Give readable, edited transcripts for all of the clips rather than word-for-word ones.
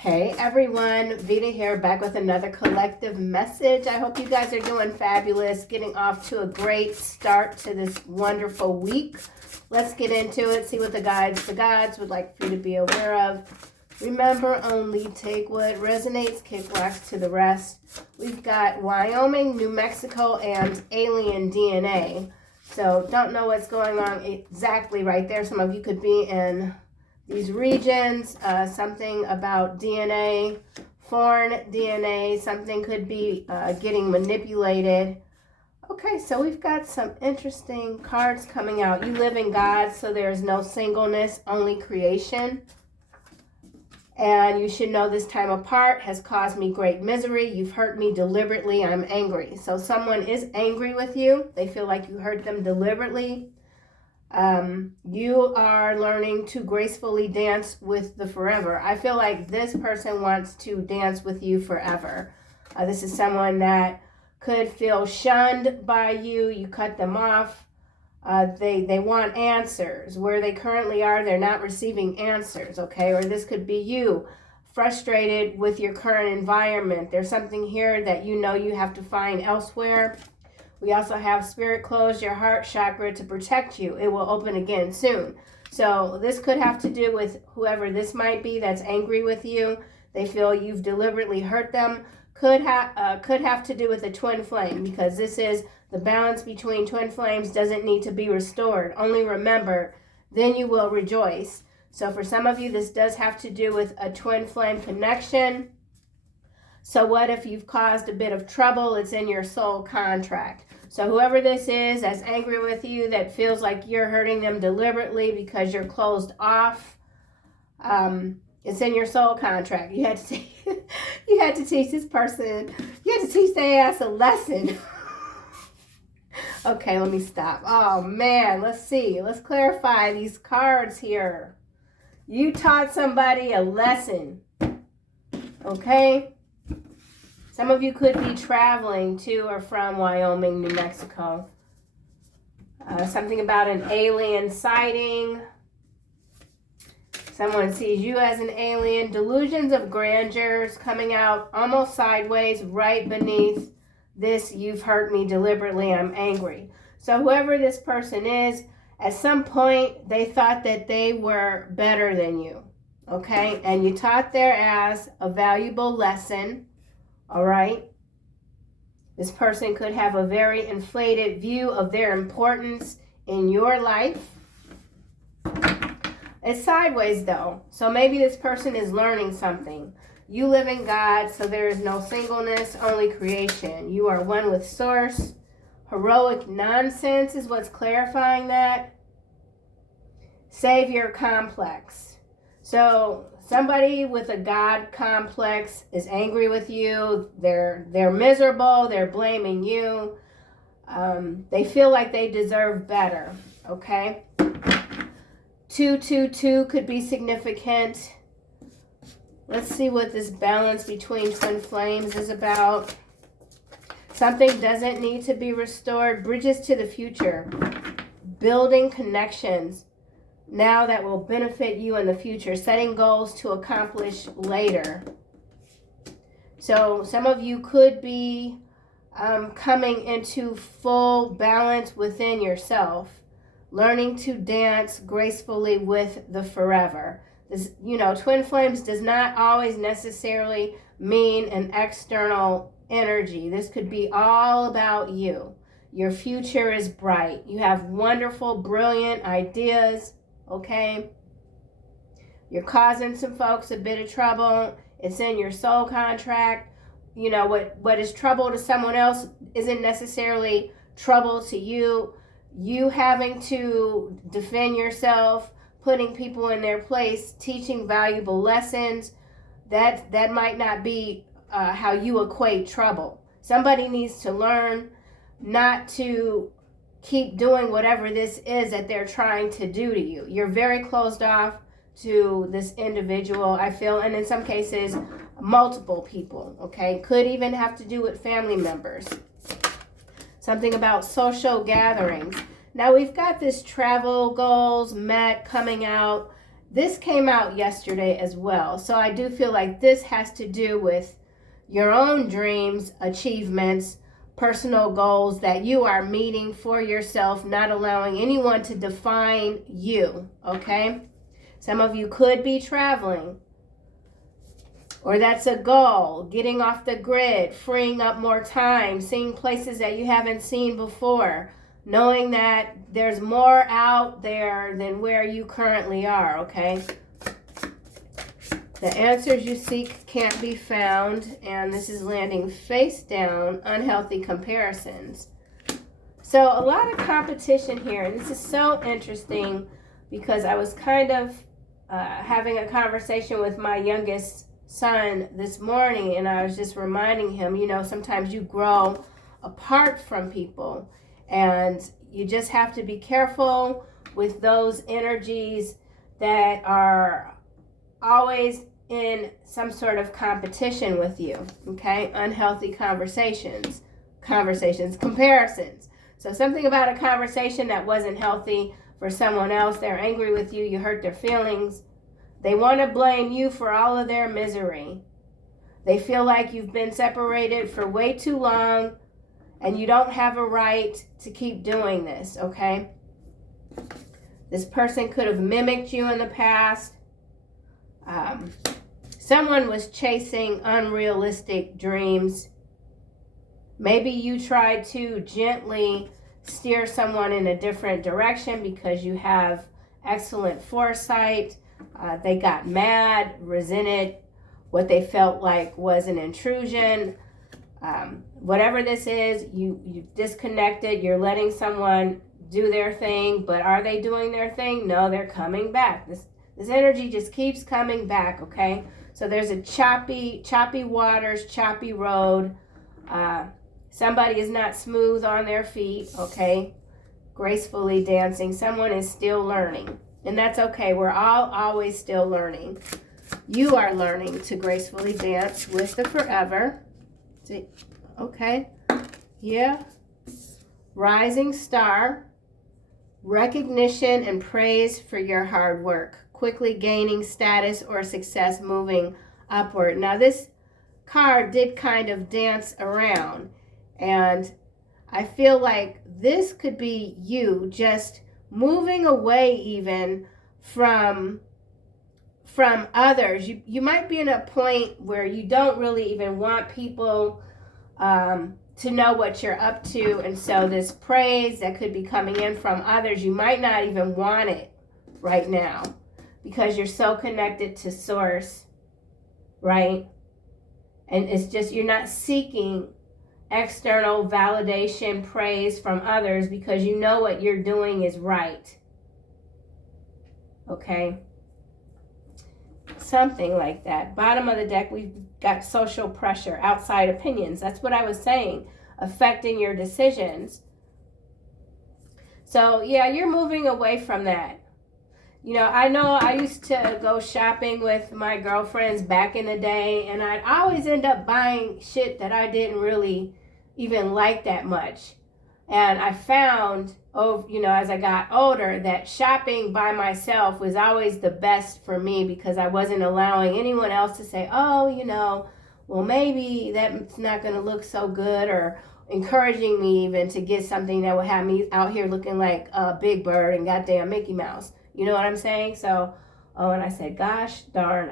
Hey everyone, Veda here, back with another collective message. I hope you guys are doing fabulous, getting off to a great start to this wonderful week. Let's get into it, see what the gods would like for you to be aware of. Remember, only take what resonates, kick rocks to the rest. We've got Wyoming, New Mexico, and alien DNA. So don't know what's going on exactly right there. Some of you could be in these regions, something about DNA, foreign DNA, something could be getting manipulated. Okay, so we've got some interesting cards coming out. You live in God, so there's no singleness, only creation. And you should know this time apart has caused me great misery. You've hurt me deliberately. I'm angry. So someone is angry with you. They feel like you hurt them deliberately. You are learning to gracefully dance with the forever. I feel like this person wants to dance with you forever. This is someone that could feel shunned by you. You cut them off. They want answers. Where they currently are, they're not receiving answers, okay? Or this could be you, frustrated with your current environment. There's something here that you know you have to find elsewhere. We also have Spirit close your heart chakra to protect you. It will open again soon. So this could have to do with whoever this might be that's angry with you. They feel you've deliberately hurt them. Could have to do with a twin flame, because this is the balance between twin flames doesn't need to be restored. Only remember, then you will rejoice. So for some of you, this does have to do with a twin flame connection. So what if you've caused a bit of trouble? It's in your soul contract. So whoever this is that's angry with you, that feels like you're hurting them deliberately because you're closed off, it's in your soul contract. You had to teach this person, you had to teach their ass a lesson. Okay, let me stop. Oh man, let's see. Let's clarify these cards here. You taught somebody a lesson. Okay? Some of you could be traveling to or from Wyoming, New Mexico. Something about an alien sighting. Someone sees you as an alien. Delusions of grandeur coming out almost sideways right beneath this, you've hurt me deliberately, I'm angry. So whoever this person is, at some point they thought that they were better than you. Okay? And you taught their ass a valuable lesson. All right. This person could have a very inflated view of their importance in your life. It's sideways though. So maybe this person is learning something. You live in God, so there is no singleness, only creation. You are one with source. Heroic nonsense is what's clarifying that. Savior complex. So somebody with a God complex is angry with you. They're miserable. They're blaming you. They feel like they deserve better. Okay? 222 could be significant. Let's see what this balance between twin flames is about. Something doesn't need to be restored. Bridges to the future. Building connections now that will benefit you in the future. Setting goals to accomplish later. So some of you could be coming into full balance within yourself. Learning to dance gracefully with the forever. This, twin flames does not always necessarily mean an external energy. This could be all about you. Your future is bright. You have wonderful, brilliant ideas. Okay? You're causing some folks a bit of trouble. It's in your soul contract. What is trouble to someone else isn't necessarily trouble to you. You having to defend yourself, putting people in their place, teaching valuable lessons, that might not be how you equate trouble. Somebody needs to learn not to keep doing whatever this is that they're trying to do to you. You're very closed off to this individual, I feel, and in some cases, multiple people, okay? Could even have to do with family members. Something about social gatherings. Now we've got this travel goals met coming out, This came out yesterday as well. So I do feel like this has to do with your own dreams, achievements, personal goals that you are meeting for yourself, not allowing anyone to define you, okay? Some of you could be traveling, or that's a goal, getting off the grid, freeing up more time, seeing places that you haven't seen before, knowing that there's more out there than where you currently are, okay? The answers you seek can't be found, and this is landing face down, unhealthy comparisons. So a lot of competition here, and this is so interesting because I was kind of having a conversation with my youngest son this morning, and I was just reminding him, you know, sometimes you grow apart from people, and you just have to be careful with those energies that are always in some sort of competition with you, okay? Unhealthy conversations, comparisons. So something about a conversation that wasn't healthy for someone else, they're angry with you, you hurt their feelings. They want to blame you for all of their misery. They feel like you've been separated for way too long and you don't have a right to keep doing this, okay? This person could have mimicked you in the past. Someone was chasing unrealistic dreams. Maybe you tried to gently steer someone in a different direction because you have excellent foresight. They got mad, resented what they felt like was an intrusion. Whatever this is, you disconnected. You're letting someone do their thing, but are they doing their thing? No, they're coming back. This energy just keeps coming back, okay? So there's a choppy waters, choppy road. Somebody is not smooth on their feet, okay? Gracefully dancing. Someone is still learning. And that's okay. We're all always still learning. You are learning to gracefully dance with the forever. Okay. Yeah. Rising star. Recognition and praise for your hard work. Quickly gaining status or success, moving upward. Now this card did kind of dance around, and I feel like this could be you just moving away even from others. You might be in a point where you don't really even want people to know what you're up to, and so this praise that could be coming in from others, you might not even want it right now because you're so connected to source, right? And it's just, you're not seeking external validation, praise from others because you know what you're doing is right. Okay? Something like that. Bottom of the deck, we've got social pressure, outside opinions. That's what I was saying, affecting your decisions. So, yeah, you're moving away from that. You know I used to go shopping with my girlfriends back in the day, and I'd always end up buying shit that I didn't really even like that much. And I found, as I got older, that shopping by myself was always the best for me because I wasn't allowing anyone else to say, well, maybe that's not going to look so good, or encouraging me even to get something that would have me out here looking like a Big Bird and goddamn Mickey Mouse. You know what I'm saying? So, and I said, gosh darn,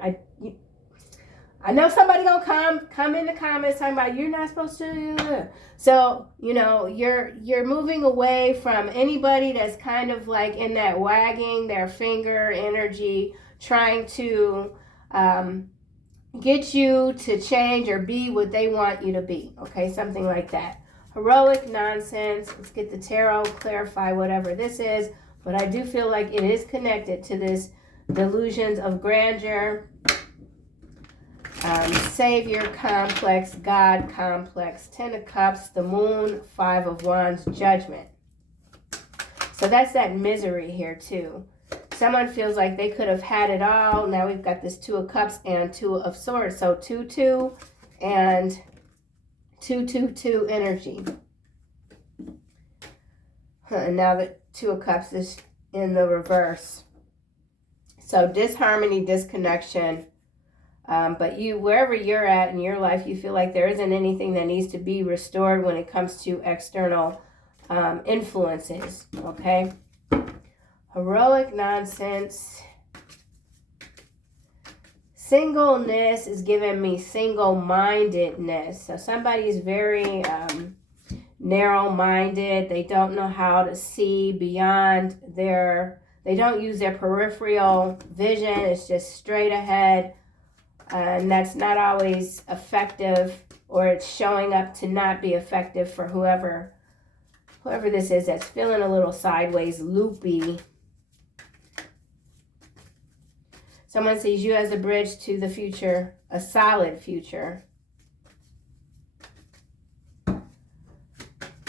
I know somebody gonna come in the comments talking about you're not supposed to. So, you're moving away from anybody that's kind of like in that wagging their finger energy, trying to get you to change or be what they want you to be. Okay, something like that. Heroic nonsense. Let's get the tarot, clarify whatever this is. But I do feel like it is connected to this delusions of grandeur, savior complex, God complex, 10 of cups, the moon, 5 of wands, judgment. So that's that misery here too. Someone feels like they could have had it all. Now we've got this 2 of cups and 2 of swords. So 2-2 and 2-2-2 energy. And now the 2 of cups is in the reverse. So disharmony, disconnection. But you, wherever you're at in your life, you feel like there isn't anything that needs to be restored when it comes to external influences. Okay. Heroic nonsense. Singleness is giving me single-mindedness. So somebody's very narrow-minded. They don't know how to see beyond they don't use their peripheral vision. It's just straight ahead. And that's not always effective, or it's showing up to not be effective for whoever this is that's feeling a little sideways, loopy. Someone sees you as a bridge to the future, a solid future.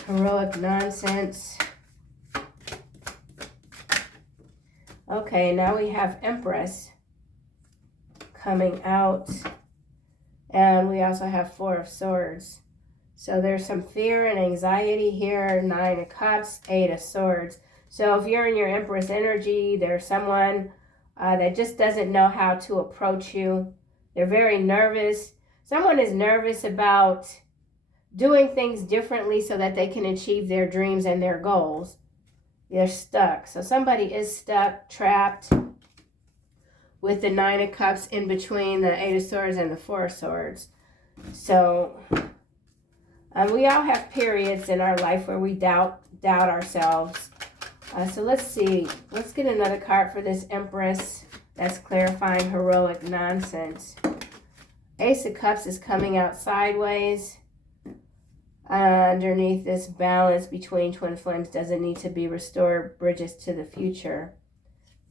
Heroic nonsense. Okay, now we have Empress coming out. And we also have Four of Swords. So there's some fear and anxiety here. Nine of Cups, Eight of Swords. So if you're in your Empress energy, there's someone that just doesn't know how to approach you. They're very nervous. Someone is nervous about doing things differently so that they can achieve their dreams and their goals. They're stuck. So somebody is stuck, trapped with the Nine of Cups in between the Eight of Swords and the Four of Swords. So we all have periods in our life where we doubt ourselves. So let's see. Let's get another card for this Empress. That's clarifying heroic nonsense. Ace of Cups is coming out sideways. Underneath this balance between twin flames doesn't need to be restored. Bridges to the future.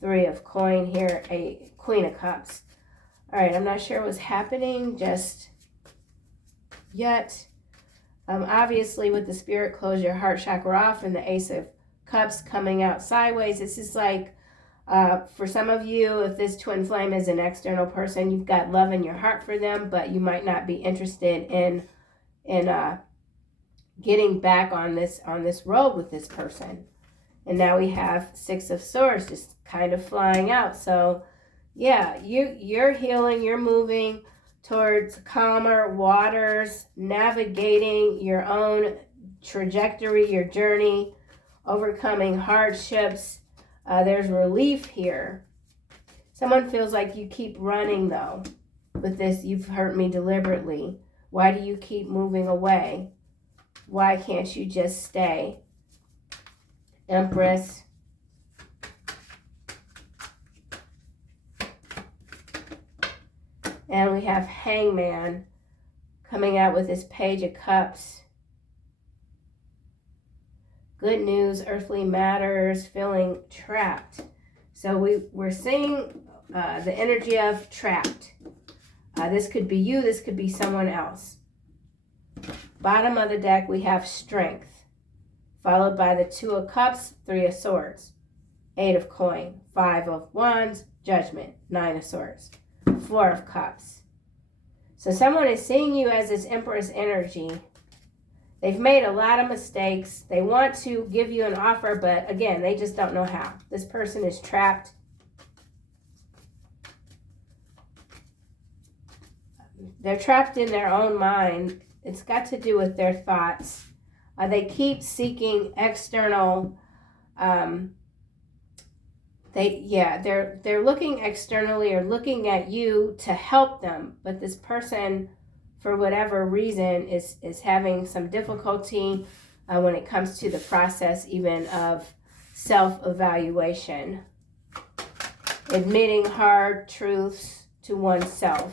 Three of coin here. A Queen of Cups. All right, I'm not sure what's happening just yet. Obviously, with the Spirit, close your heart chakra off, and the Ace of Cups coming out sideways. This is like, for some of you, if this twin flame is an external person, you've got love in your heart for them, but you might not be interested in getting back on this road with this person. And now we have Six of Swords just kind of flying out. So yeah, you're healing, you're moving towards calmer waters, navigating your own trajectory, your journey, overcoming hardships. There's relief here. Someone feels like you keep running though with this. You've hurt me deliberately. Why do you keep moving away? Why can't you just stay? Empress. And we have Hangman coming out with this Page of Cups. Good news, earthly matters, feeling trapped. So we're seeing the energy of trapped. This could be you, this could be someone else. Bottom of the deck, we have strength, followed by the Two of Cups, Three of Swords, Eight of Coin, Five of Wands, Judgment, Nine of Swords, Four of Cups. So someone is seeing you as this Empress energy. They've made a lot of mistakes. They want to give you an offer, but again, they just don't know how. This person is trapped. They're trapped in their own mind. It's got to do with their thoughts. They keep seeking external. They're looking externally or looking at you to help them, but this person, for whatever reason, is having some difficulty when it comes to the process even of self-evaluation. Admitting hard truths to oneself.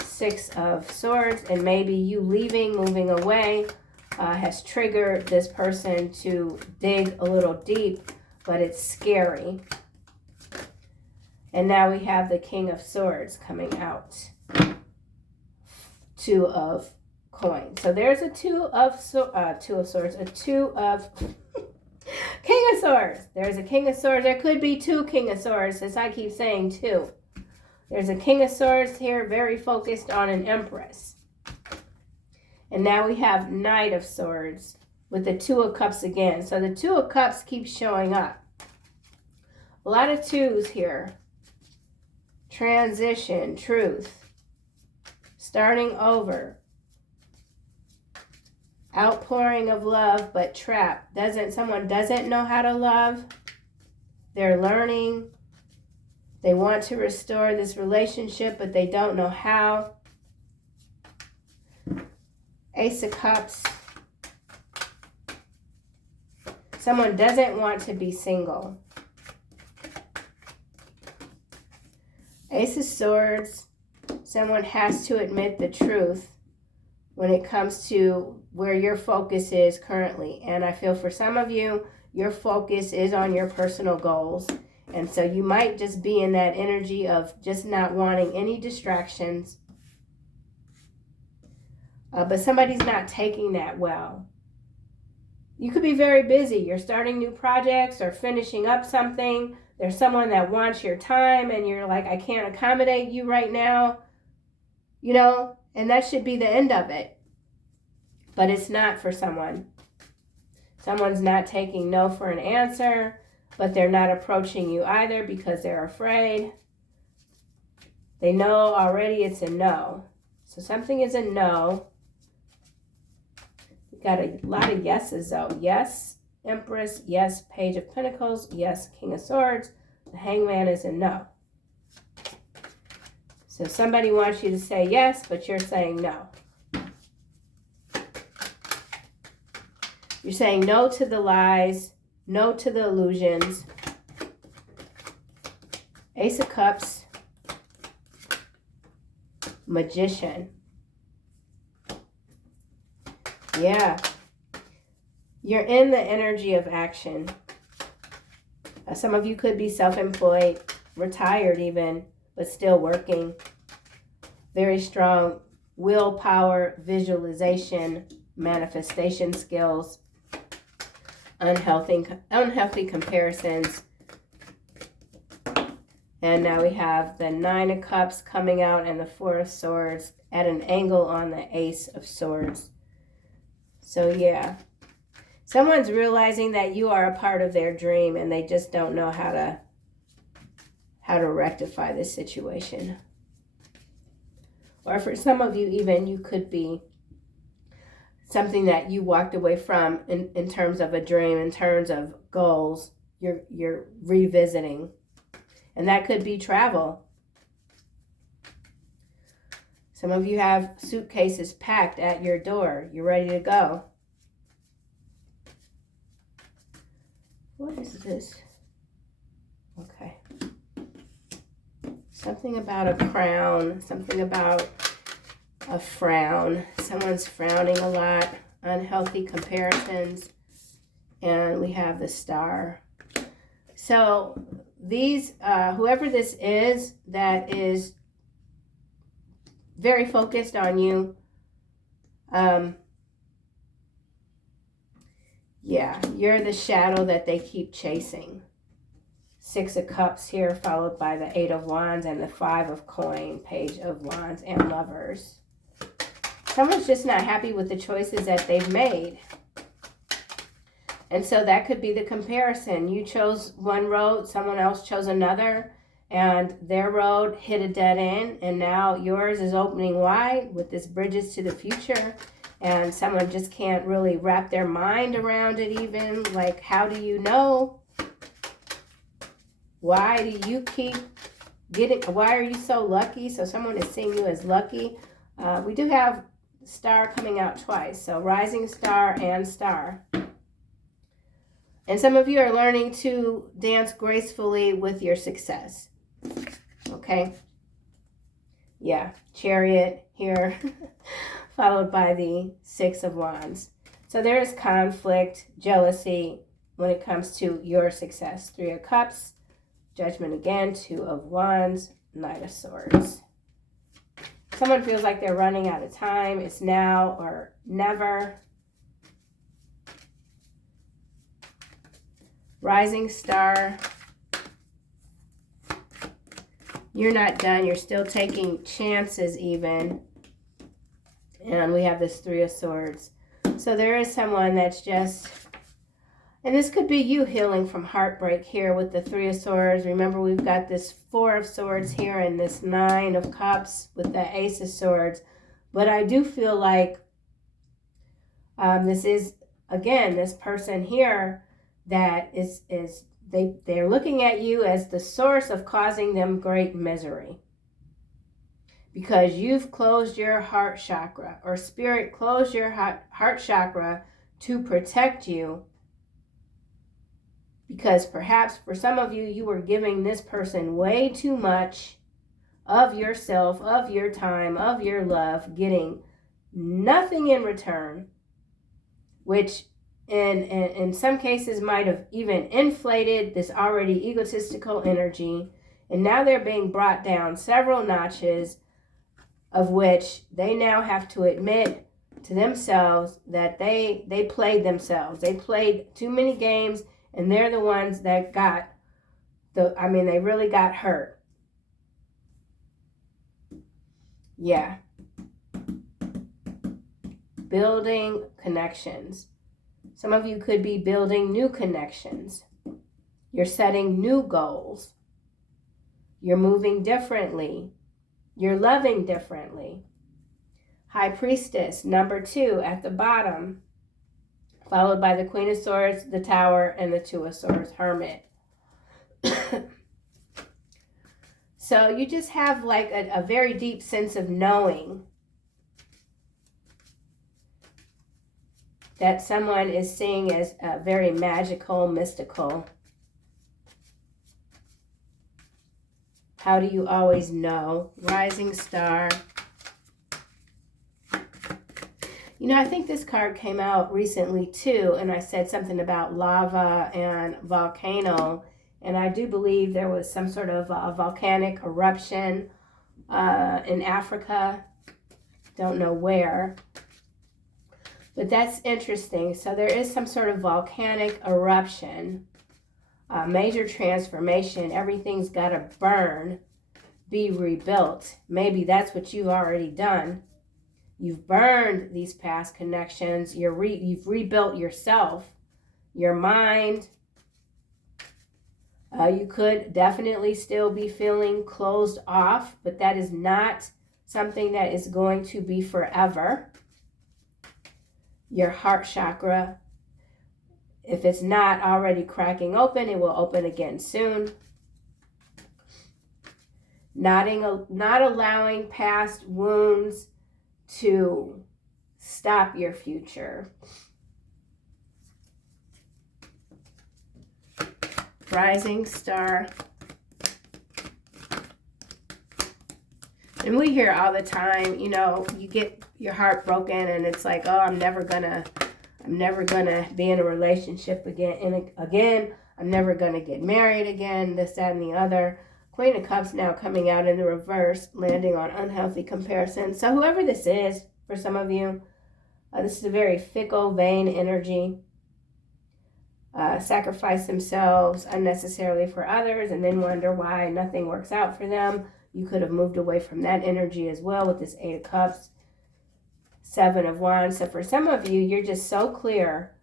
Six of Swords, and maybe you leaving, moving away, has triggered this person to dig a little deep, but it's scary. And now we have the King of Swords coming out. Two of Coins. So there's a Two of Swords, a Two of King of Swords. There's a King of Swords. There could be two King of Swords, since I keep saying two. There's a King of Swords here, very focused on an Empress. And now we have Knight of Swords with the Two of Cups again. So the Two of Cups keeps showing up. A lot of twos here. transition, truth, starting over, outpouring of love, but trapped. Someone doesn't know how to love. They're learning. They want to restore this relationship, but they don't know how. Ace of Cups. Someone doesn't want to be single. Ace of Swords. Someone has to admit the truth when it comes to where your focus is currently. And I feel for some of you, your focus is on your personal goals. And so you might just be in that energy of just not wanting any distractions. But somebody's not taking that well. You could be very busy. You're starting new projects or finishing up something. There's someone that wants your time and you're like, I can't accommodate you right now. You know, and that should be the end of it. But it's not for someone. Someone's not taking no for an answer, but they're not approaching you either because they're afraid. They know already it's a no. So something is a no. We got a lot of yeses though. Yes, Empress. Yes, Page of Pentacles. Yes, King of Swords. The Hangman is a no. So somebody wants you to say yes, but you're saying no. You're saying no to the lies, no to the illusions. Ace of Cups. Magician. Yeah. You're in the energy of action. Some of you could be self-employed, retired even, but still working. Very strong willpower, visualization, manifestation skills, unhealthy comparisons. And now we have the Nine of Cups coming out and the Four of Swords at an angle on the Ace of Swords. So yeah, someone's realizing that you are a part of their dream and they just don't know how to rectify this situation. Or for some of you even, you could be something that you walked away from in terms of a dream, in terms of goals, you're revisiting. And that could be travel. Some of you have suitcases packed at your door. You're ready to go. What is this? Okay. Something about a crown. Something about a frown. Someone's frowning a lot. Unhealthy comparisons. And we have the Star. So these, whoever this is that is very focused on you, yeah, you're the shadow that they keep chasing. Six of Cups here, followed by the Eight of Wands and the Five of Coin, Page of Wands, and Lovers. Someone's just not happy with the choices that they've made. And so that could be the comparison. You chose one road, someone else chose another, and their road hit a dead end, and now yours is opening wide with this bridges to the future, and someone just can't really wrap their mind around it even. Like, how do you know? Why do you keep getting, why are you so lucky? So someone is seeing you as lucky. We do have Star coming out twice, so Rising Star and Star. And some of you are learning to dance gracefully with your success. Okay? Yeah, Chariot here, followed by the Six of Wands. So there is conflict, jealousy when it comes to your success. Three of Cups, Judgment again, Two of Wands, Knight of Swords. Someone feels like they're running out of time. It's now or never. Rising Star. You're not done. You're still taking chances even. And we have this Three of Swords. So there is someone that's just And this could be you healing from heartbreak here with the Three of Swords. Remember, we've got this Four of Swords here and this Nine of Cups with the Ace of Swords. But I do feel like this is, again, this person here that they're looking at you as the source of causing them great misery. Because you've closed your heart chakra, or spirit closed your heart chakra to protect you. Because perhaps for some of you, you were giving this person way too much of yourself, of your time, of your love, getting nothing in return, which in some cases might have even inflated this already egotistical energy. And now they're being brought down several notches, of which they now have to admit to themselves that they played themselves. They played too many games, and they're the ones that got they really got hurt. Yeah. Building connections. Some of you could be building new connections. You're setting new goals. You're moving differently. You're loving differently. High Priestess, number 2 at the bottom, followed by the Queen of Swords, the Tower, and the Two of Swords, Hermit. So you just have like a very deep sense of knowing that someone is seeing as very magical, mystical. How do you always know? Rising Star. You know, I think this card came out recently too, and I said something about lava and volcano, and I do believe there was some sort of volcanic eruption in Africa. Don't know where, but that's interesting. So there is some sort of volcanic eruption, major transformation. Everything's got to burn, be rebuilt. Maybe that's what you've already done. You've burned these past connections. You've rebuilt yourself, your mind. You could definitely still be feeling closed off, but that is not something that is going to be forever. Your heart chakra, if it's not already cracking open, it will open again soon. Not allowing past wounds to stop your future. Rising Star. And we hear all the time, you know, you get your heart broken and it's like, oh, I'm never gonna be in a relationship again. I'm never gonna get married again, this, that, and the other. Queen of Cups now coming out in the reverse, landing on unhealthy comparison. So whoever this is, for some of you, this is a very fickle, vain energy. Sacrifice themselves unnecessarily for others and then wonder why nothing works out for them. You could have moved away from that energy as well with this 8 of Cups, 7 of Wands. So for some of you, you're just so clear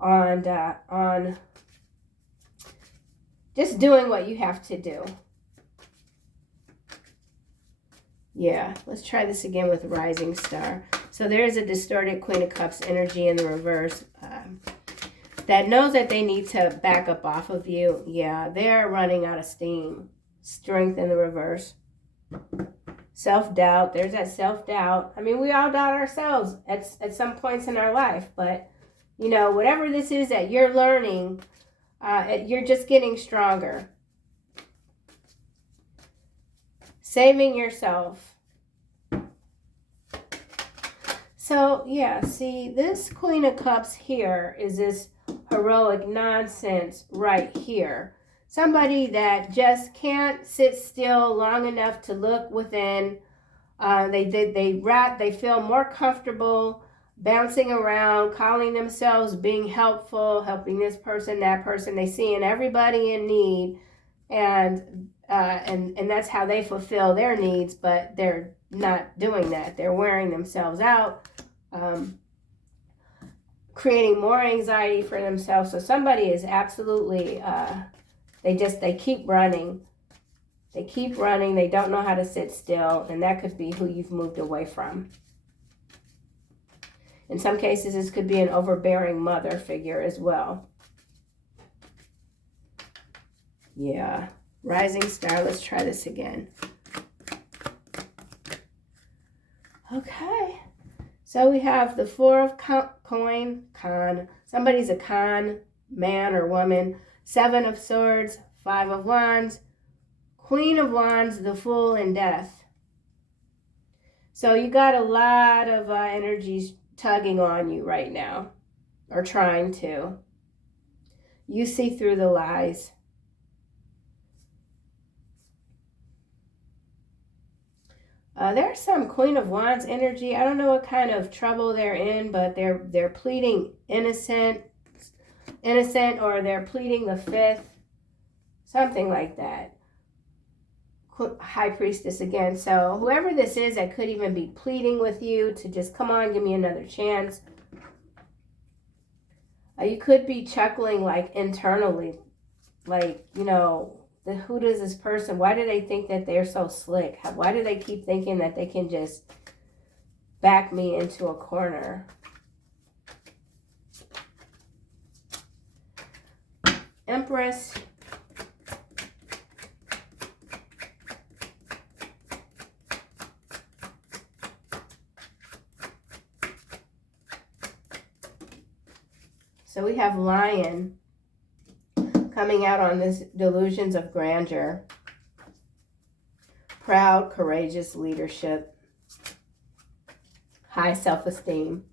on just doing what you have to do. Yeah, let's try this again with Rising Star. So there is a distorted Queen of Cups energy in the reverse that knows that they need to back up off of you. Yeah, they're running out of steam. Strength in the reverse. Self-doubt. There's that self-doubt. I mean, we all doubt ourselves at some points in our life. But, you know, whatever this is that you're learning, you're just getting stronger. Saving yourself. So, yeah, see, this Queen of Cups here is this heroic nonsense right here. Somebody that just can't sit still long enough to look within. They feel more comfortable bouncing around, calling themselves being helpful, helping this person, that person. They see in everybody in need, and that's how they fulfill their needs, but they're not doing that. They're wearing themselves out. creating more anxiety for themselves. So somebody is absolutely, they keep running. They keep running. They don't know how to sit still. And that could be who you've moved away from. In some cases, this could be an overbearing mother figure as well. Yeah. Rising star. Let's try this again. Okay. So we have the Four of Con. Somebody's a con, man or woman. Seven of Swords, Five of Wands, Queen of Wands, the Fool, and Death. So you got a lot of energies tugging on you right now, or trying to. You see through the lies. There's some Queen of Wands energy. I don't know what kind of trouble they're in, but they're pleading innocent, or they're pleading the fifth, something like that. High Priestess again. So whoever this is, that could even be pleading with you to just come on, give me another chance. You could be chuckling like internally, like, you know, who does this person, why do they think that they're so slick? Why do they keep thinking that they can just back me into a corner? Empress. So we have Lion coming out on this delusions of grandeur. Proud, courageous leadership. High self-esteem.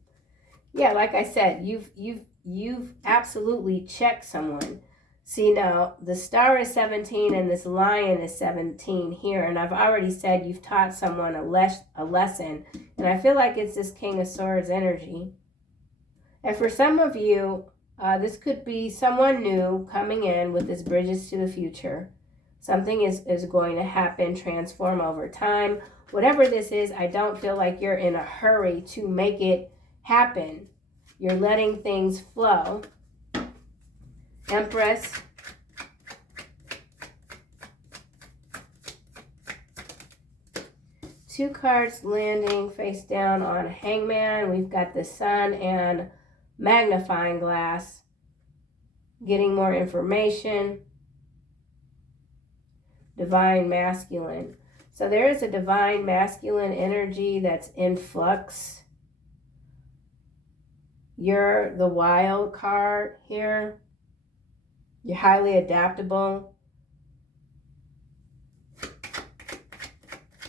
Yeah, like I said, you've absolutely checked someone. See, now the star is 17 and this lion is 17 here, and I've already said you've taught someone a lesson, and I feel like it's this King of Swords energy. And for some of you, this could be someone new coming in with this bridges to the future. Something is going to happen, transform over time. Whatever this is, I don't feel like you're in a hurry to make it happen. You're letting things flow. Empress. Two cards landing face down on Hangman. We've got the Sun and magnifying glass. Getting more information. Divine masculine. So there is a divine masculine energy that's in flux. You're the wild card here. You're highly adaptable.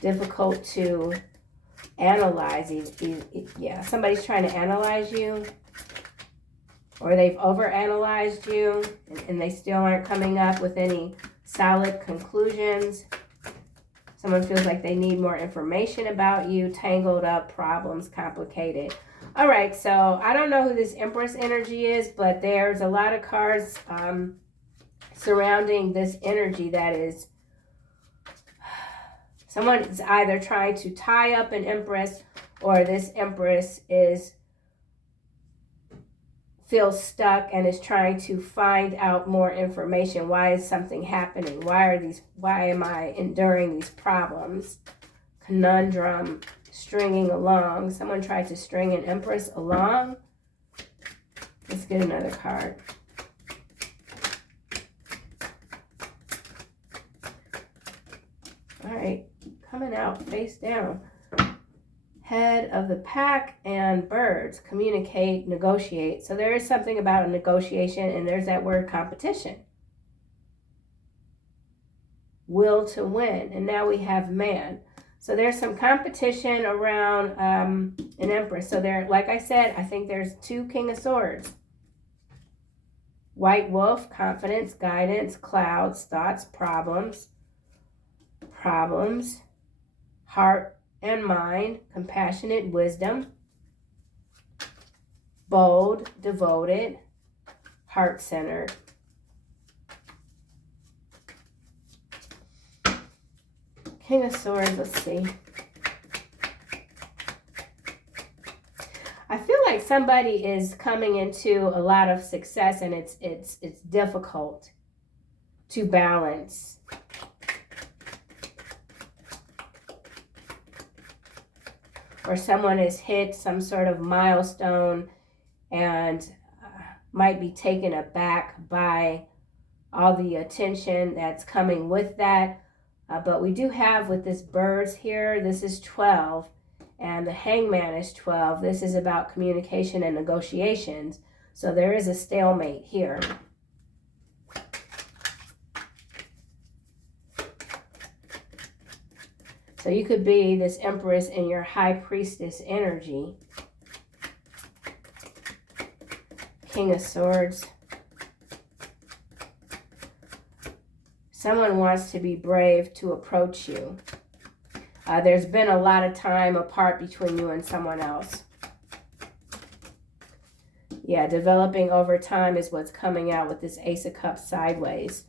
Difficult to analyze. Yeah, somebody's trying to analyze you. Or they've overanalyzed you and they still aren't coming up with any solid conclusions. Someone feels like they need more information about you. Tangled up, problems, complicated. All right, so I don't know who this Empress energy is, but there's a lot of cards surrounding this energy that is, someone is either trying to tie up an Empress, or this Empress feels stuck and is trying to find out more information. Why is something happening? Why am I enduring these problems? Conundrum, stringing along. Someone tried to string an Empress along. Let's get another card. All right, coming out face down. Head of the pack and birds. Communicate, negotiate. So there is something about a negotiation, and there's that word competition. Will to win. And now we have man. So there's some competition around an Empress. So there, like I said, I think there's two King of Swords. White wolf, confidence, guidance, clouds, thoughts, problems. Heart and mind, compassionate, wisdom. Bold, devoted, heart-centered. King of Swords, let's see. I feel like somebody is coming into a lot of success, and it's difficult to balance. Or someone has hit some sort of milestone and might be taken aback by all the attention that's coming with that. But we do have with this birds here, this is 12, and the hangman is 12. This is about communication and negotiations. So there is a stalemate here. So you could be this empress in your high priestess energy. King of Swords. Someone wants to be brave to approach you. There's been a lot of time apart between you and someone else. Yeah, developing over time is what's coming out with this Ace of Cups sideways.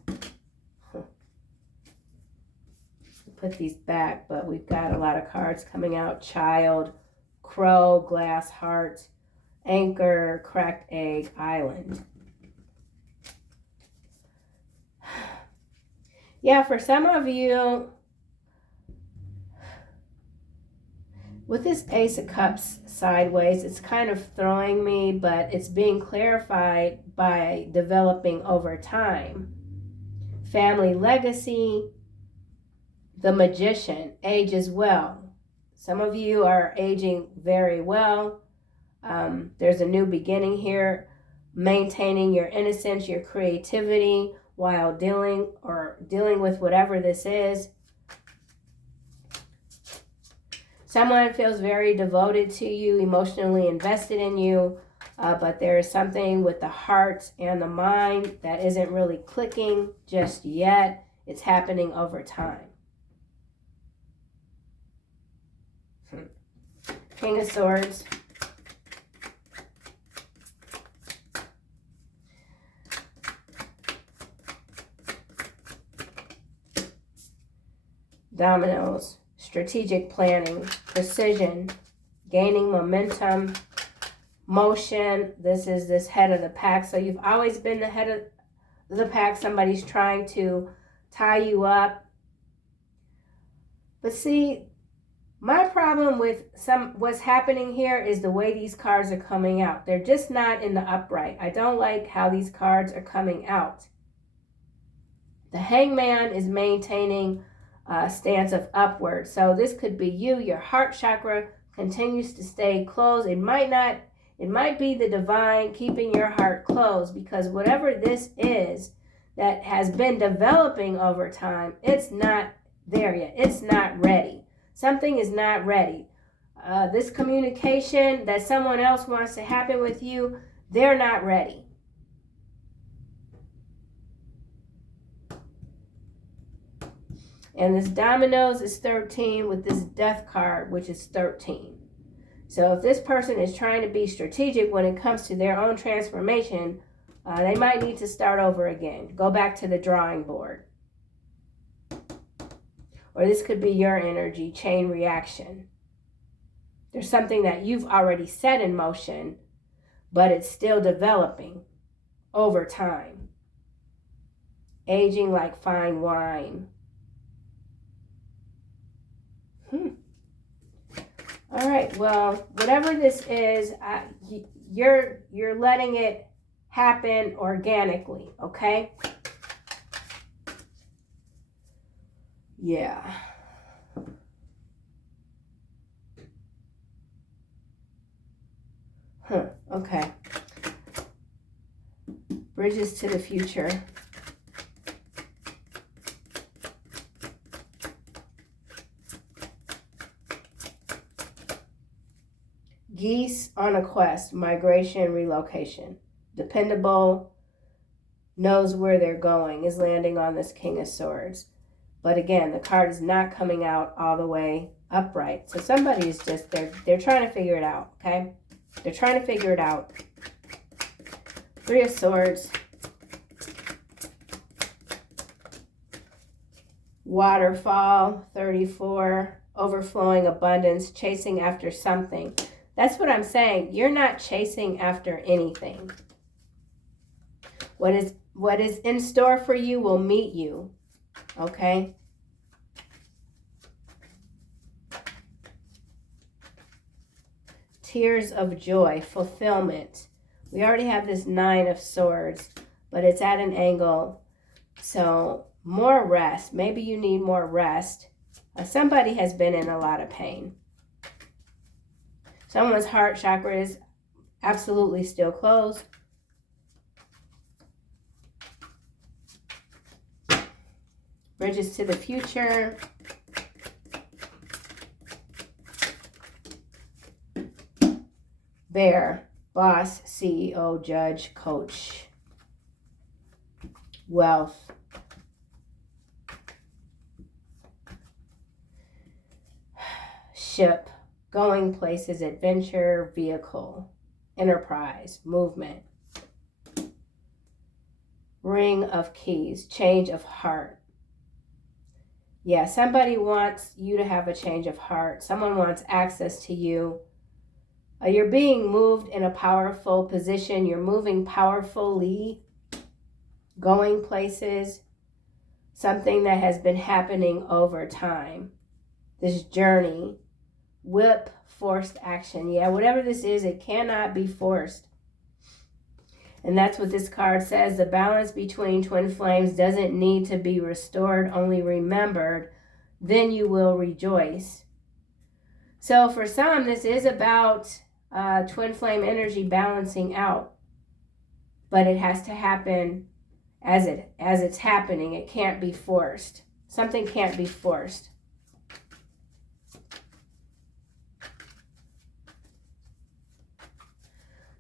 Put these back, but we've got a lot of cards coming out. Child, Crow, Glass Heart, Anchor, Cracked Egg, Island. Yeah, for some of you, with this Ace of Cups sideways, it's kind of throwing me, but it's being clarified by developing over time. Family legacy, the Magician, age as well. Some of you are aging very well. There's a new beginning here, maintaining your innocence, your creativity while dealing with whatever this is. Someone feels very devoted to you, emotionally invested in you, but there is something with the heart and the mind that isn't really clicking just yet. It's happening over time. King of Swords. Dominoes. Strategic planning. Precision. Gaining momentum. Motion. This is this head of the pack. So you've always been the head of the pack. Somebody's trying to tie you up. But see, my problem with what's happening here is the way these cards are coming out. They're just not in the upright. I don't like how these cards are coming out. The Hangman is maintaining a stance of upward. So this could be you. Your heart chakra continues to stay closed. It might be the divine keeping your heart closed, because whatever this is that has been developing over time, it's not there yet. It's not ready. Something is not ready. This communication that someone else wants to happen with you, they're not ready. And this Dominoes is 13 with this Death card, which is 13. So if this person is trying to be strategic when it comes to their own transformation, they might need to start over again. Go back to the drawing board. Or this could be your energy, chain reaction. There's something that you've already set in motion, but it's still developing over time. Aging like fine wine. All right, well, whatever this is, you're letting it happen organically, okay? Yeah. Okay. Bridges to the future. Geese on a quest, migration, relocation. Dependable, knows where they're going, is landing on this King of Swords. But again, the card is not coming out all the way upright. So somebody is just, they're trying to figure it out, okay? They're trying to figure it out. Three of Swords. Waterfall, 34. Overflowing abundance, chasing after something. That's what I'm saying. You're not chasing after anything. What is in store for you will meet you. Okay? Tears of joy, fulfillment. We already have this 9 of Swords, but it's at an angle. So more rest. Maybe you need more rest. Somebody has been in a lot of pain. Someone's heart chakra is absolutely still closed. Bridges to the future. Bear, boss, CEO, judge, coach. Wealth. Ship, going places, adventure, vehicle, enterprise, movement. Ring of keys, change of heart. Yeah, somebody wants you to have a change of heart. Someone wants access to you. You're being moved in a powerful position. You're moving powerfully, going places. Something that has been happening over time. This journey. Whip, forced action. Yeah, whatever this is, it cannot be forced. And that's what this card says. The balance between twin flames doesn't need to be restored, only remembered. Then you will rejoice. So for some, this is about twin flame energy balancing out. But it has to happen as it's happening. It can't be forced. Something can't be forced.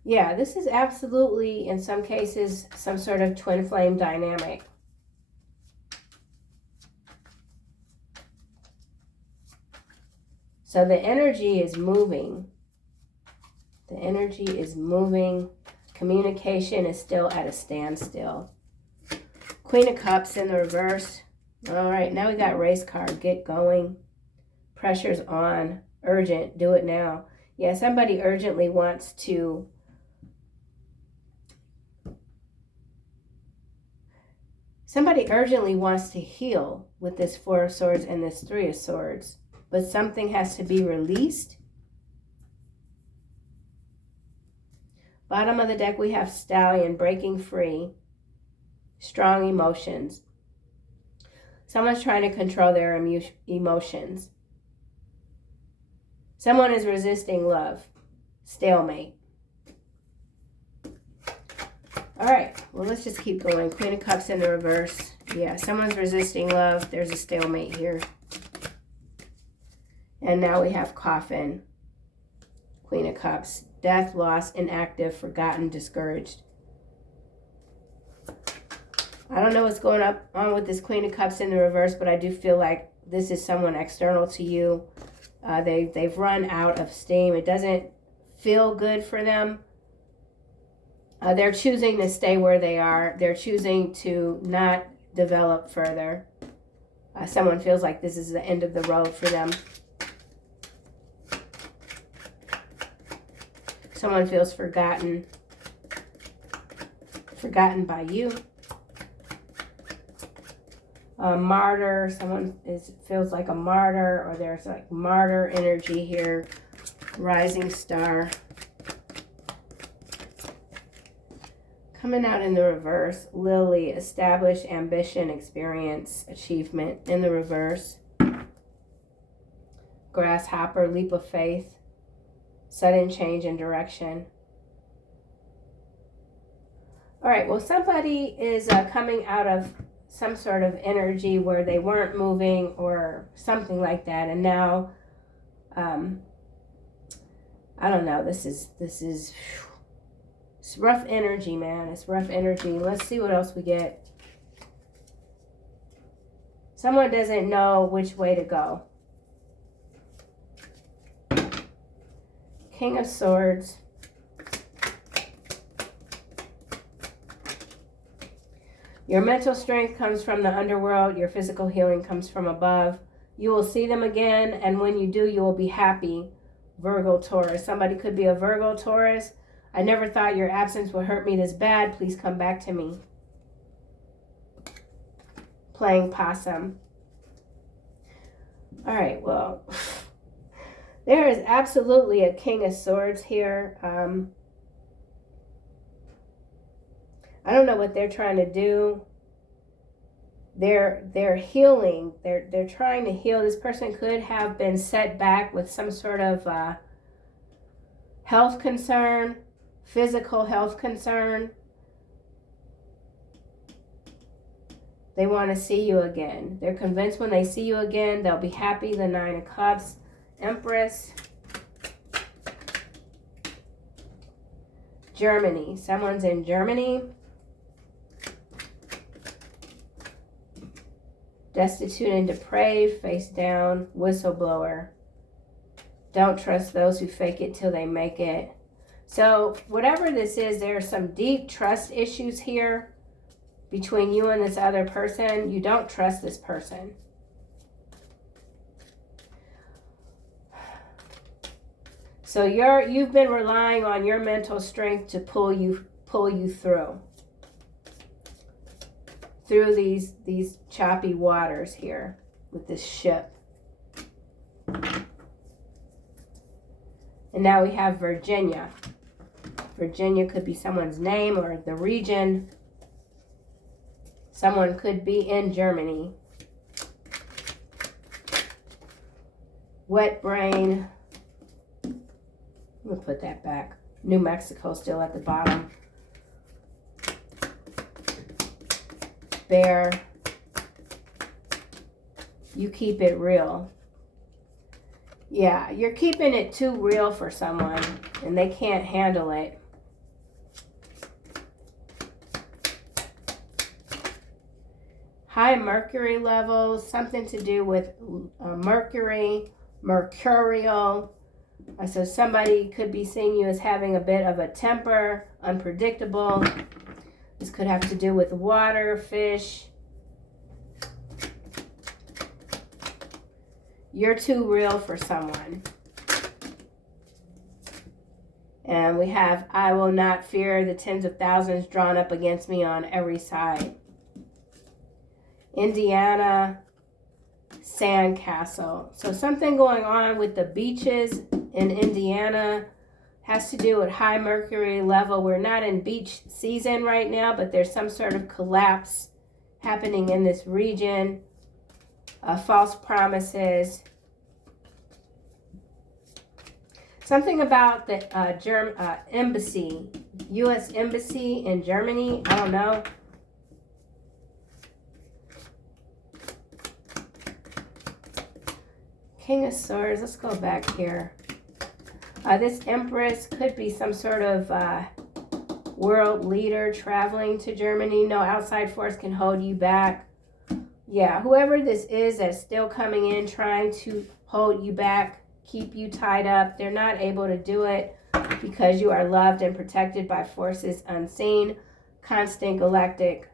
Yeah, this is absolutely, in some cases, some sort of twin flame dynamic. So the energy is moving. The energy is moving. Communication is still at a standstill. Queen of Cups in the reverse. All right, now we got race card. Get going. Pressure's on. Urgent. Do it now. Yeah, somebody urgently wants to... Somebody urgently wants to heal with this 4 of Swords and this 3 of Swords. But something has to be released. Bottom of the deck, we have Stallion, breaking free. Strong emotions. Someone's trying to control their emotions. Someone is resisting love. Stalemate. All right, well, let's just keep going. Queen of Cups in the reverse. Yeah, someone's resisting love. There's a stalemate here. And now we have Coffin. Queen of Cups. Death, loss, inactive, forgotten, discouraged. I don't know what's going on with this Queen of Cups in the reverse, but I do feel like this is someone external to you. They've run out of steam. It doesn't feel good for them. They're choosing to stay where they are. They're choosing to not develop further. Someone feels like this is the end of the road for them. Someone feels forgotten. Forgotten by you. Martyr. Someone feels like a martyr, or there's like martyr energy here. Rising star. Coming out in the reverse, Lily, establish, ambition, experience, achievement in the reverse. Grasshopper, leap of faith, sudden change in direction. All right, well, somebody is coming out of some sort of energy where they weren't moving or something like that, and now, I don't know, this is it's rough energy, man. It's rough energy. Let's see what else we get. Someone doesn't know which way to go. King of Swords. Your mental strength comes from the underworld. Your physical healing comes from above. You will see them again, and when you do, you will be happy. Virgo, Taurus. Somebody could be a Virgo, Taurus. I never thought your absence would hurt me this bad. Please come back to me. Playing possum. All right, well, there is absolutely a King of Swords here. I don't know what they're trying to do. They're healing. They're trying to heal. This person could have been set back with some sort of health concern, physical health concern. They want to see you again. They're convinced when they see you again, they'll be happy. The Nine of Cups, Empress. Germany. Someone's in Germany. Destitute and depraved, face down, whistleblower. Don't trust those who fake it till they make it. So whatever this is, there are some deep trust issues here between you and this other person. You don't trust this person. So you've been relying on your mental strength to pull you through these choppy waters here with this ship. And now we have Virginia. Virginia could be someone's name or the region. Someone could be in Germany. Wet brain. We'll put that back. New Mexico still at the bottom. Bear. You keep it real. Yeah, you're keeping it too real for someone and they can't handle it. High mercury levels, something to do with mercury, mercurial. So somebody could be seeing you as having a bit of a temper, unpredictable. This could have to do with water, fish. You're too real for someone. And we have, I will not fear the tens of thousands drawn up against me on every side. Indiana, sandcastle. So something going on with the beaches in Indiana has to do with high mercury level. We're not in beach season right now, but there's some sort of collapse happening in this region. False promises. Something about the embassy, U.S. embassy in Germany. I don't know. King of Swords. Let's go back here. This Empress could be some sort of world leader traveling to Germany. No outside force can hold you back. Yeah, whoever this is that's still coming in trying to hold you back, keep you tied up, they're not able to do it because you are loved and protected by forces unseen. Constant galactic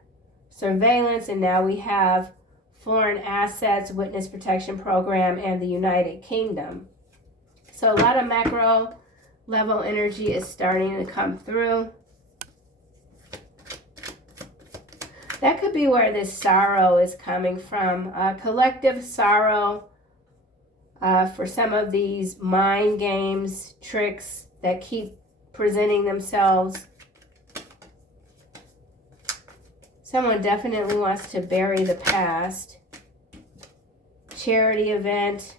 surveillance. And now we have foreign assets, witness protection program, and the United Kingdom. So a lot of macro level energy is starting to come through. That could be where this sorrow is coming from. Collective sorrow for some of these mind games, tricks that keep presenting themselves. Someone definitely wants to bury the past. Charity event.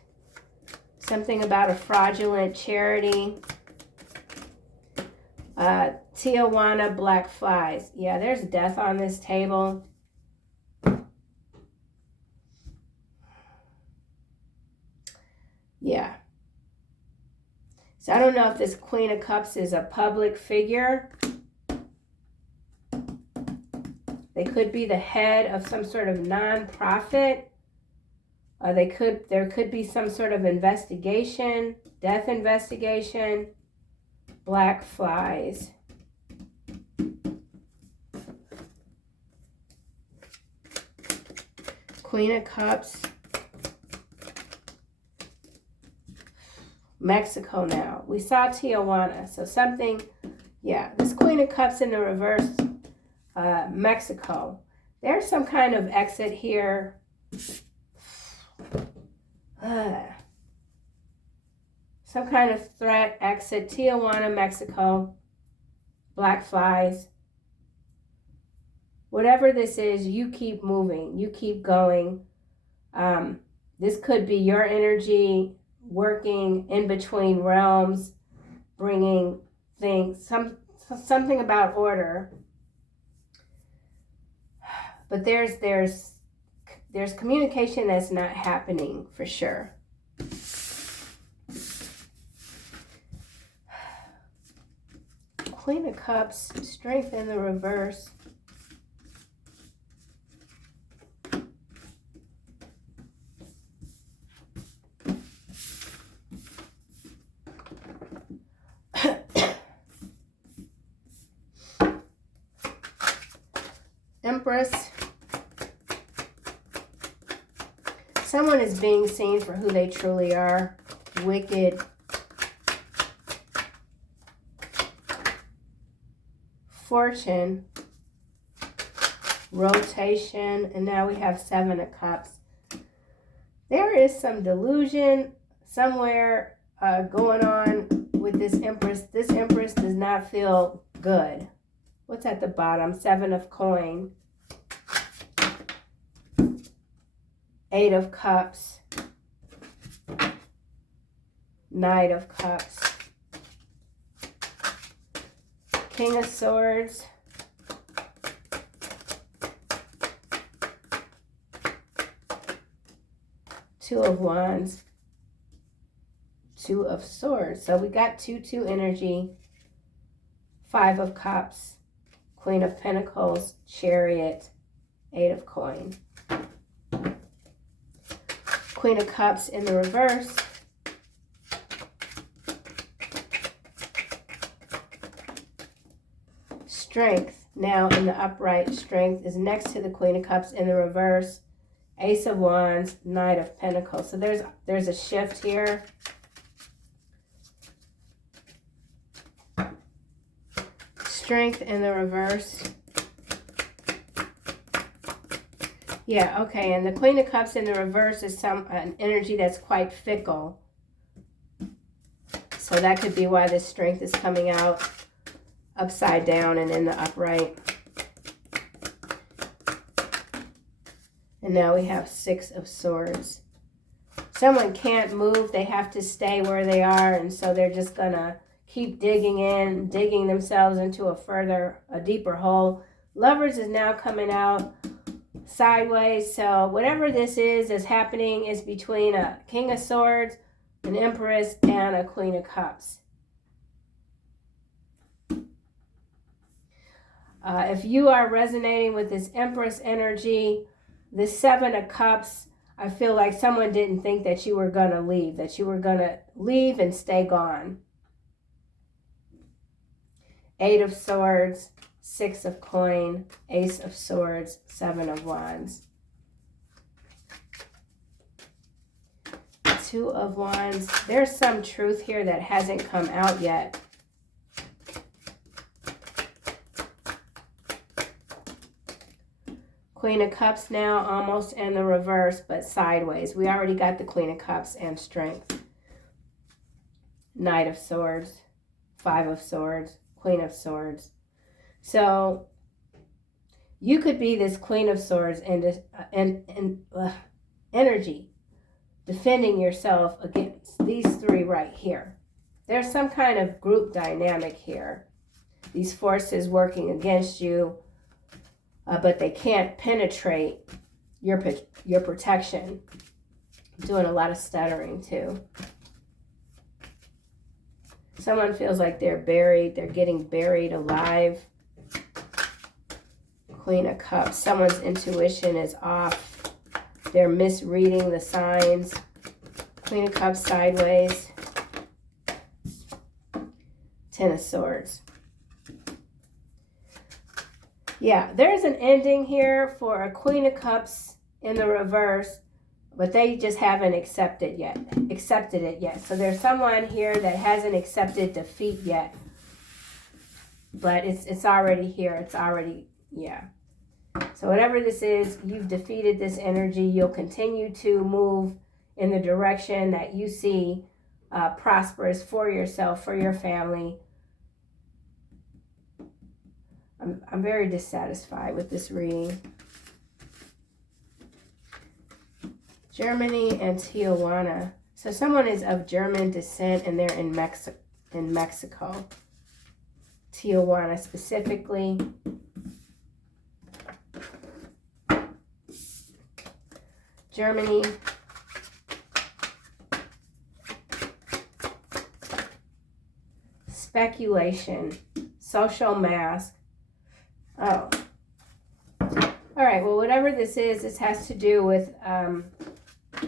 Something about a fraudulent charity. Tijuana black flies. Yeah, there's death on this table. Yeah. So I don't know if this Queen of Cups is a public figure. They could be the head of some sort of non-profit. There could be some sort of investigation, death investigation. Black flies. Queen of Cups. Mexico now. We saw Tijuana. So something, yeah, this Queen of Cups in the reverse, Mexico. There's some kind of exit here. Some kind of threat, exit, Tijuana, Mexico, black flies. Whatever this is, you keep moving, you keep going. This could be your energy working in between realms, bringing things, something about order. But there's communication that's not happening for sure. Queen of Cups, strength in the reverse. Empress. Someone is being seen for who they truly are. Wicked. Fortune. Rotation. And now we have Seven of Cups. There is some delusion somewhere going on with this Empress. This Empress does not feel good. What's at the bottom? Seven of Coin. Eight of Cups. Knight of Cups. King of Swords. Two of Wands. Two of Swords. So we got 2-2 energy. Five of Cups. Queen of Pentacles. Chariot. Eight of Coin. Queen of Cups in the reverse. Strength now in the upright. Strength is next to the Queen of Cups in the reverse. Ace of Wands, Knight of Pentacles. So there's a shift here. Strength in the reverse. Yeah, okay, and the Queen of Cups in the reverse is an energy that's quite fickle. So that could be why this strength is coming out upside down and in the upright. And now we have Six of Swords. Someone can't move. They have to stay where they are. And so they're just going to keep digging themselves into a deeper hole. Lovers is now coming out sideways. So whatever this is happening is between a King of Swords, an Empress, and a Queen of Cups. If you are resonating with this Empress energy, the Seven of Cups, I feel like someone didn't think that you were going to leave, that you were going to leave and stay gone. Eight of Swords, Six of Coin, Ace of Swords, Seven of Wands. Two of Wands. There's some truth here that hasn't come out yet. Queen of Cups now almost in the reverse, but sideways. We already got the Queen of Cups and strength. Knight of Swords, Five of Swords, Queen of Swords. So you could be this Queen of Swords and energy, defending yourself against these three right here. There's some kind of group dynamic here. These forces working against you. But they can't penetrate your protection. I'm doing a lot of stuttering too. Someone feels like they're buried. They're getting buried alive. Queen of Cups. Someone's intuition is off. They're misreading the signs. Queen of Cups sideways. Ten of Swords. Yeah, there's an ending here for a Queen of Cups in the reverse. but they just haven't accepted it yet. So there's someone here that hasn't accepted defeat yet, but it's already here. It's already, yeah. So whatever this is, you've defeated this energy. You'll continue to move in the direction that you see prosperous for yourself, for your family. I'm very dissatisfied with this reading. Germany and Tijuana. So someone is of German descent and they're in Mexico. Tijuana specifically. Germany. Speculation. Social mask. Oh. All right, well, whatever this is, this has to do with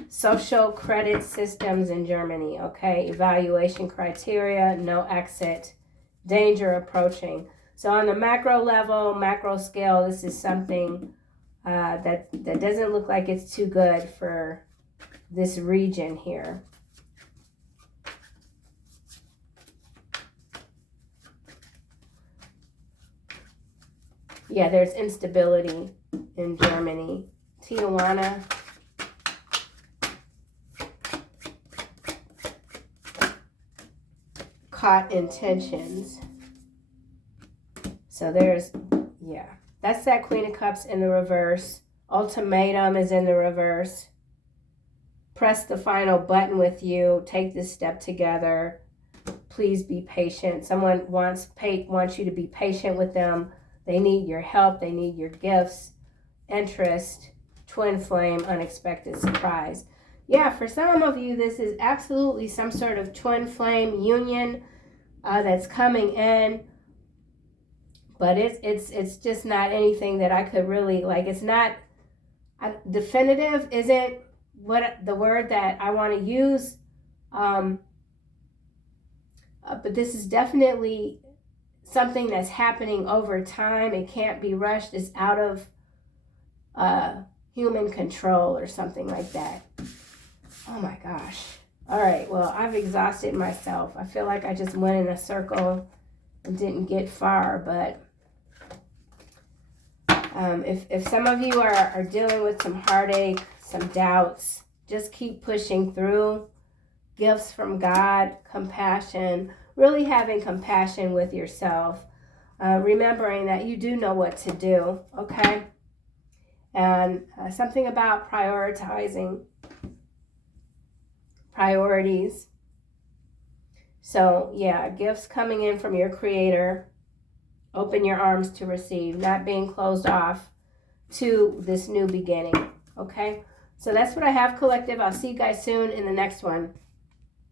social credit systems in Germany, okay? Evaluation criteria, no exit, danger approaching. So on the macro level, macro scale, this is something that doesn't look like it's too good for this region here. Yeah, there's instability in Germany. Tijuana. Caught intentions. So there's, yeah. That's that Queen of Cups in the reverse. Ultimatum is in the reverse. Press the final button with you. Take this step together. Please be patient. Someone wants you to be patient with them. They need your help. They need your gifts, interest, twin flame, unexpected surprise. Yeah, for some of you, this is absolutely some sort of twin flame union that's coming in. But it's just not anything that I could really, like, it's not, definitive isn't what the word that I want to use. But this is definitely something that's happening over time. It can't be rushed. It's out of human control or something like that. Oh my gosh. All right, well, I've exhausted myself. I feel like I just went in a circle and didn't get far, but if some of you are dealing with some heartache, some doubts, just keep pushing through. Gifts from God, compassion, really having compassion with yourself, remembering that you do know what to do, okay? And something about prioritizing priorities. So, yeah, gifts coming in from your Creator. Open your arms to receive, not being closed off to this new beginning, okay? So that's what I have, collective. I'll see you guys soon in the next one.